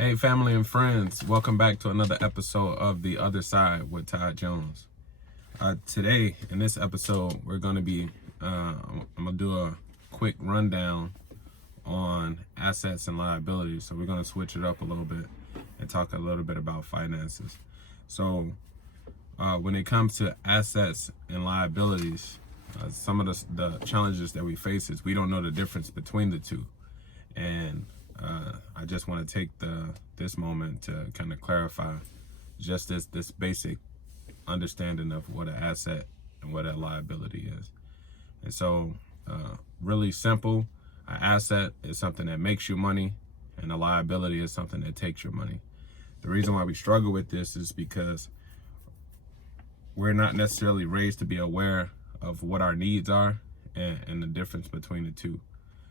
Hey, family and friends, welcome back to another episode of The Other Side with Todd Jones. Today, in this episode, we're going to be, I'm going to do a quick rundown on assets and liabilities. So we're going to switch it up a little bit and talk a little bit about finances. So when it comes to assets and liabilities, some of the challenges that we face is we don't know the difference between the two. And I just want to take this moment to kind of clarify just this basic understanding of what an asset and what a liability is. And so, really simple, an asset is something that makes you money, and a liability is something that takes your money. The reason why we struggle with this is because we're not necessarily raised to be aware of what our needs are and the difference between the two.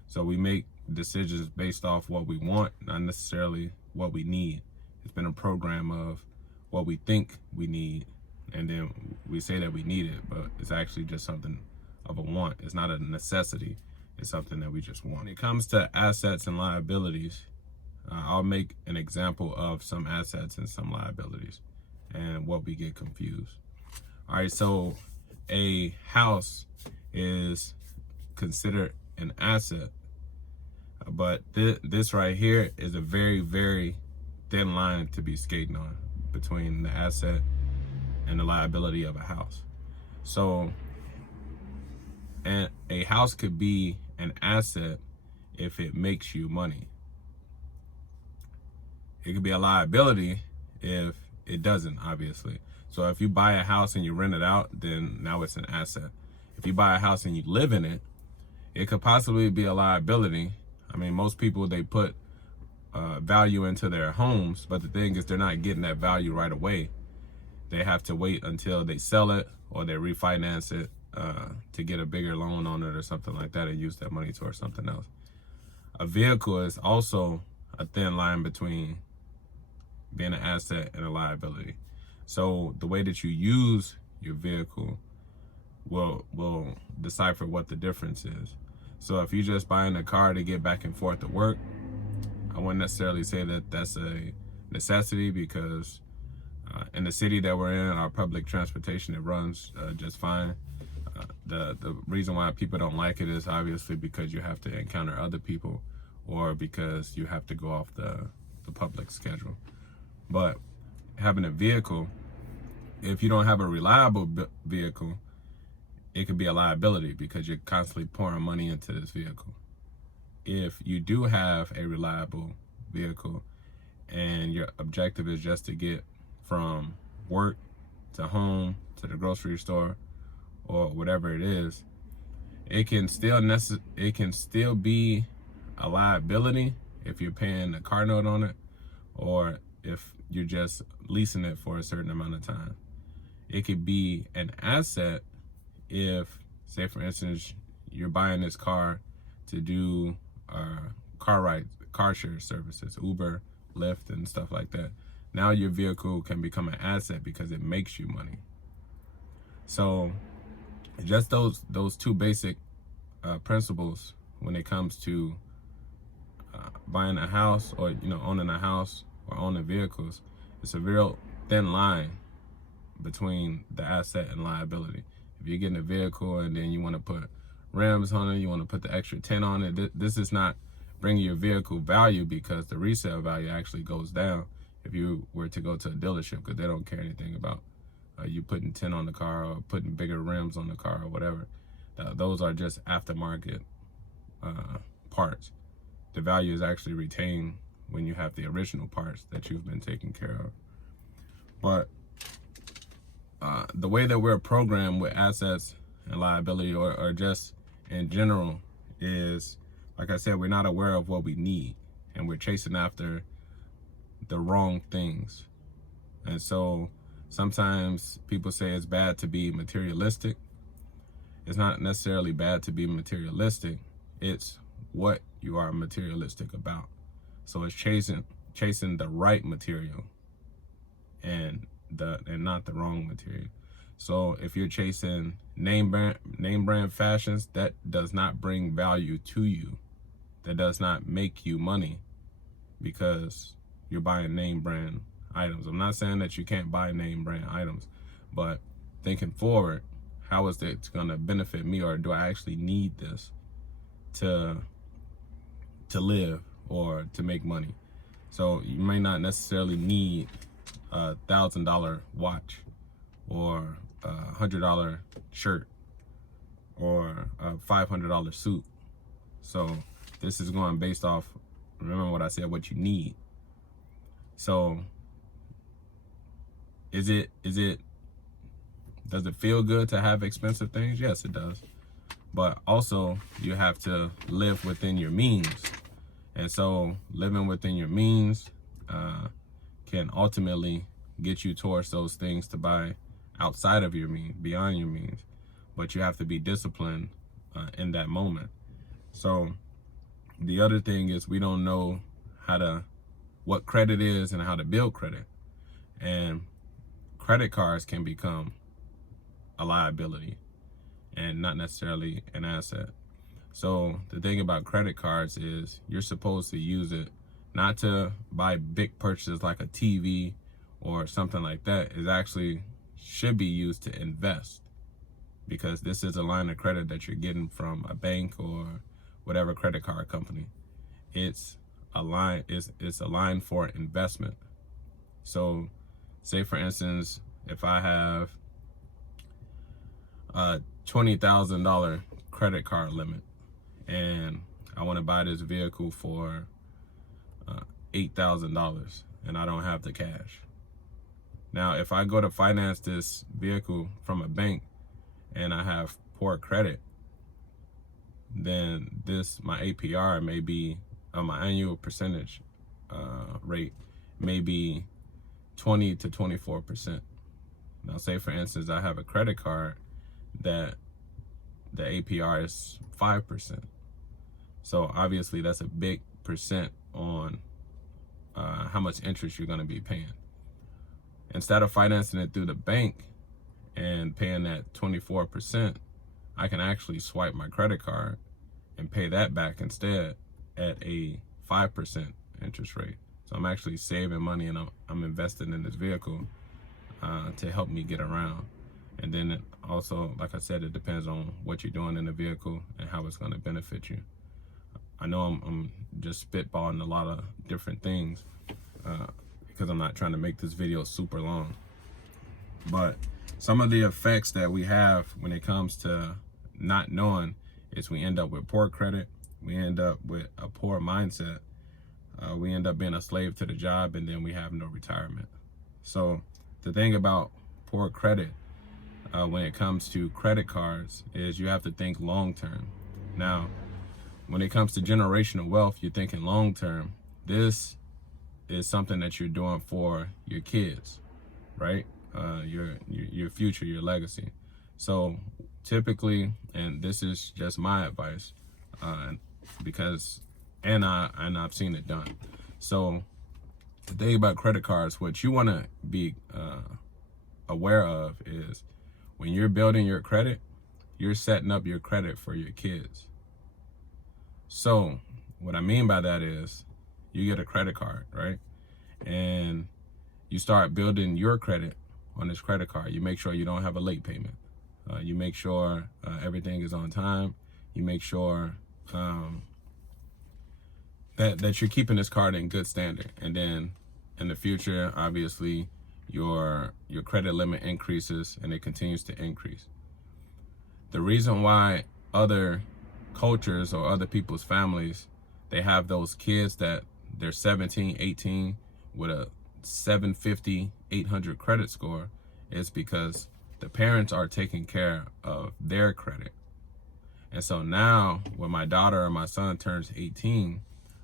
So we make decisions based off what we want, not necessarily what we need. It's been a program of what we think we need, and then we say that we need it, but it's actually just something of a want. It's not a necessity. It's something that we just want. When it comes to assets and liabilities, I'll make an example of some assets and some liabilities and what we get confused. All right, so a house is considered an asset, but this right here is a very, very thin line to be skating on between the asset and the liability of a house. So, and a house could be an asset if it makes you money. It could be a liability if it doesn't, obviously. So if you buy a house and you rent it out, then now it's an asset. If you buy a house and you live in it, it could possibly be a liability. I mean, most people, they put value into their homes, but the thing is they're not getting that value right away. They have to wait until they sell it or they refinance it to get a bigger loan on it or something like that and use that money towards something else. A vehicle is also a thin line between being an asset and a liability. So the way that you use your vehicle will decipher what the difference is. So if you're just buying a car to get back and forth to work, I wouldn't necessarily say that that's a necessity, because in the city that we're in, our public transportation, it runs just fine. The reason why people don't like it is obviously because you have to encounter other people, or because you have to go off the public schedule. But having a vehicle, if you don't have a reliable vehicle, it could be a liability because you're constantly pouring money into this vehicle. If you do have a reliable vehicle and your objective is just to get from work to home to the grocery store or whatever it is, it can still be a liability if you're paying a car note on it, or if you're just leasing it for a certain amount of time. It could be an asset if, say for instance, you're buying this car to do car share services, Uber, Lyft, and stuff like that. Now your vehicle can become an asset because it makes you money. So just those two basic principles when it comes to buying a house, or owning a house or owning vehicles. It's a real thin line between the asset and liability. If you're getting a vehicle and then you want to put rims on it, you want to put the extra tint on it, this is not bringing your vehicle value, because the resale value actually goes down if you were to go to a dealership, because they don't care anything about you putting tint on the car or putting bigger rims on the car or whatever. Those are just aftermarket parts. The value is actually retained when you have the original parts that you've been taking care of. But the way that we're programmed with assets and liability, or just in general, is, like I said, we're not aware of what we need, and we're chasing after the wrong things. And so sometimes people say it's bad to be materialistic. It's not necessarily bad to be materialistic. It's what you are materialistic about. So it's chasing the right material and not the wrong material. So if you're chasing name brand fashions, that does not bring value to you. That does not make you money, because you're buying name brand items. I'm not saying that you can't buy name brand items, but thinking forward, how is it going to benefit me, or do I actually need this to live or to make money? So you may not necessarily need a $1,000 watch or $100 shirt or a $500 suit. So this is going based off, remember what I said, what you need. So does it feel good to have expensive things? Yes, it does. But also you have to live within your means. And so living within your means can ultimately get you towards those things to buy outside of your means, beyond your means. But you have to be disciplined in that moment. So the other thing is, we don't know what credit is and how to build credit. And credit cards can become a liability and not necessarily an asset. So the thing about credit cards is you're supposed to use it not to buy big purchases like a TV or something like that. It actually should be used to invest, because this is a line of credit that you're getting from a bank or whatever credit card company. It's a line for investment. So say for instance, if I have a $20,000 credit card limit and I want to buy this vehicle for $8,000 and I don't have the cash. Now, if I go to finance this vehicle from a bank and I have poor credit, then my APR may be, my annual percentage rate may be 20 to 24%. Now, say for instance, I have a credit card that the APR is 5%. So obviously that's a big percent on how much interest you're going to be paying. Instead of financing it through the bank and paying that 24%, I can actually swipe my credit card and pay that back instead at a 5% interest rate. So I'm actually saving money, and I'm investing in this vehicle to help me get around. And then it also, like I said, it depends on what you're doing in the vehicle and how it's going to benefit you. I know I'm just spitballing a lot of different things because I'm not trying to make this video super long. But some of the effects that we have when it comes to not knowing is we end up with poor credit, we end up with a poor mindset, we end up being a slave to the job, and then we have no retirement. So the thing about poor credit when it comes to credit cards is you have to think long term. Now, when it comes to generational wealth, you're thinking long term. This is something that you're doing for your kids, right? Your future, your legacy. So typically, and this is just my advice, because I've seen it done. So the thing about credit cards, what you want to be aware of is when you're building your credit, you're setting up your credit for your kids. So what I mean by that is you get a credit card, right? And you start building your credit on this credit card. You make sure you don't have a late payment. You make sure everything is on time. You make sure that you're keeping this card in good standard. And then in the future, obviously, your credit limit increases and it continues to increase. The reason why other cultures or other people's families, they have those kids that they're 17, 18 with a 750, 800 credit score is because the parents are taking care of their credit. And so now when my daughter or my son turns 18,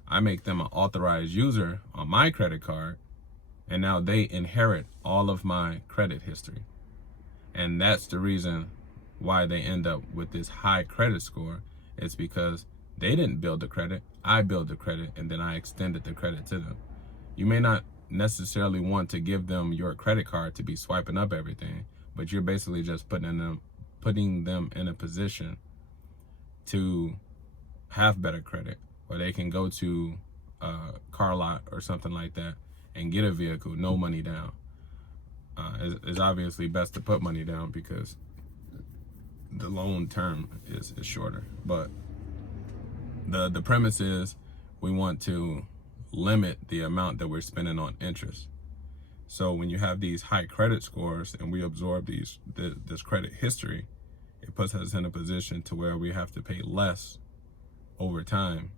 I make them an authorized user on my credit card, and now they inherit all of my credit history. And that's the reason why they end up with this high credit score. It's because they didn't build the credit, I built the credit, and then I extended the credit to them. You may not necessarily want to give them your credit card to be swiping up everything, but you're basically just putting them in a position to have better credit, or they can go to a car lot or something like that and get a vehicle, no money down. It's obviously best to put money down because the loan term is shorter. But the premise is we want to limit the amount that we're spending on interest. So when you have these high credit scores and we absorb this credit history, it puts us in a position to where we have to pay less over time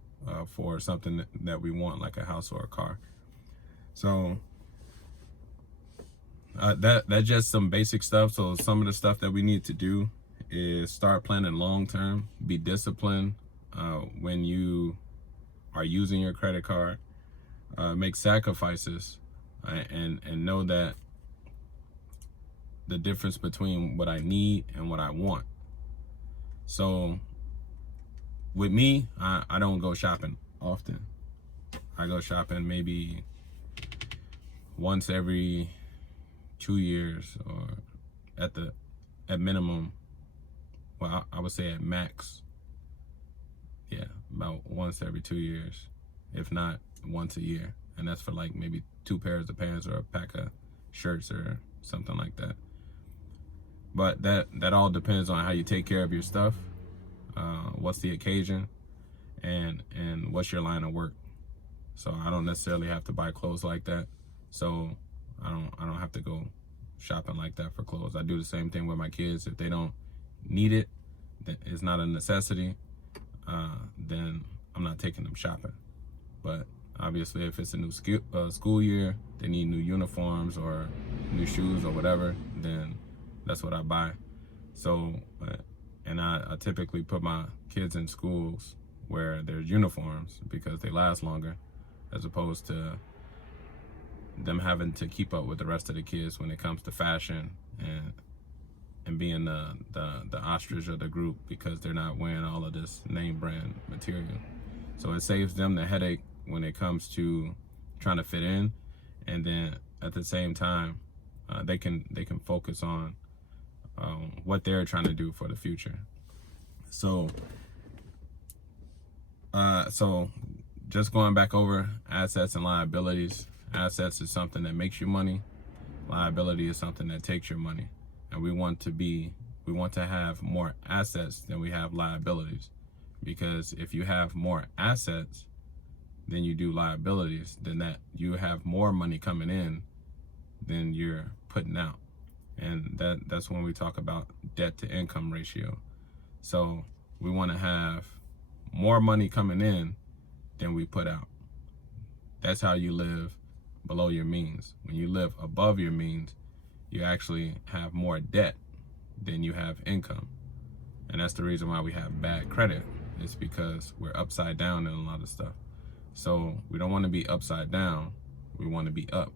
for something that we want, like a house or a car. So that's just some basic stuff. So some of the stuff that we need to do is start planning long term, be disciplined when you are using your credit card, make sacrifices, and know that the difference between what I need and what I want. So with me, I don't go shopping often. I go shopping maybe once every 2 years, or at minimum, well, I would say at max, yeah, about once every 2 years, if not once a year. And that's for like maybe 2 pairs of pants or a pack of shirts or something like that. But that all depends on how you take care of your stuff, what's the occasion, and what's your line of work. So I don't necessarily have to buy clothes like that. So I don't have to go shopping like that for clothes. I do the same thing with my kids. If they don't need it, it's not a necessity, then I'm not taking them shopping. But obviously, if it's a new school year, they need new uniforms or new shoes or whatever, then that's what I buy. So, and I typically put my kids in schools where there's uniforms because they last longer, as opposed to them having to keep up with the rest of the kids when it comes to fashion and being the ostrich of the group because they're not wearing all of this name brand material. So it saves them the headache when it comes to trying to fit in, and then at the same time they can focus on what they're trying to do for the future. So just going back over assets and liabilities. Assets is something that makes you money. Liability is something that takes your money. And we want to have more assets than we have liabilities. Because if you have more assets than you do liabilities, then that you have more money coming in than you're putting out. And that's when we talk about debt to income ratio. So we want to have more money coming in than we put out. That's how you live below your means. When you live above your means, you actually have more debt than you have income. And that's the reason why we have bad credit. It's because we're upside down in a lot of stuff. So we don't want to be upside down. We want to be up.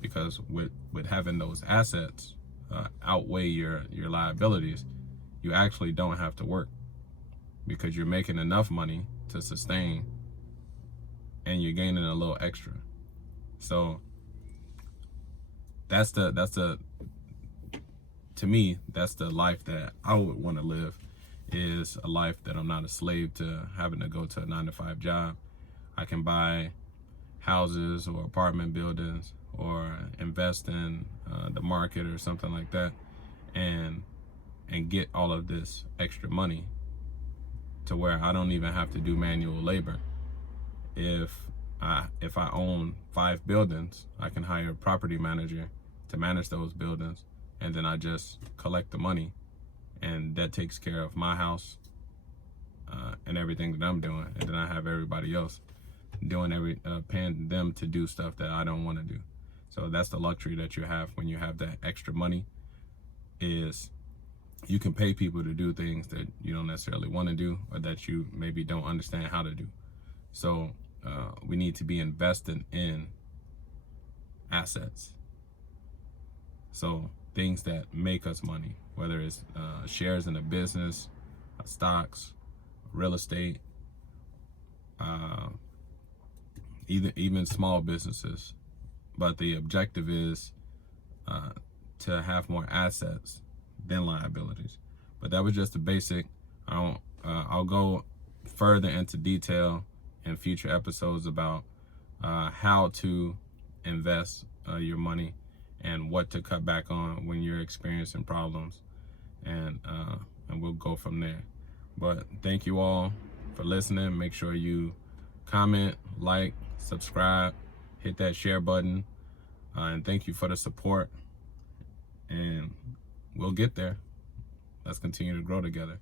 Because with having those assets outweigh your liabilities, you actually don't have to work because you're making enough money to sustain and you're gaining a little extra. So to me, that's the life that I would want to live, is a life that I'm not a slave to having to go to a 9-to-5 job. I can buy houses or apartment buildings or invest in the market or something like that, and get all of this extra money to where I don't even have to do manual labor. If I own 5 buildings, I can hire a property manager to manage those buildings, and then I just collect the money, and that takes care of my house and everything that I'm doing, and then I have everybody else doing paying them to do stuff that I don't want to do. So that's the luxury that you have when you have that extra money, is you can pay people to do things that you don't necessarily want to do, or that you maybe don't understand how to do. So we need to be investing in assets. So things that make us money, whether it's shares in a business, stocks, real estate, even small businesses. But the objective is to have more assets than liabilities. But that was just the basic. I'll go further into detail in future episodes about how to invest your money, and what to cut back on when you're experiencing problems, and we'll go from there. But thank you all for listening. Make sure you comment, like, subscribe, hit that share button, and thank you for the support, and we'll get there. Let's continue to grow together.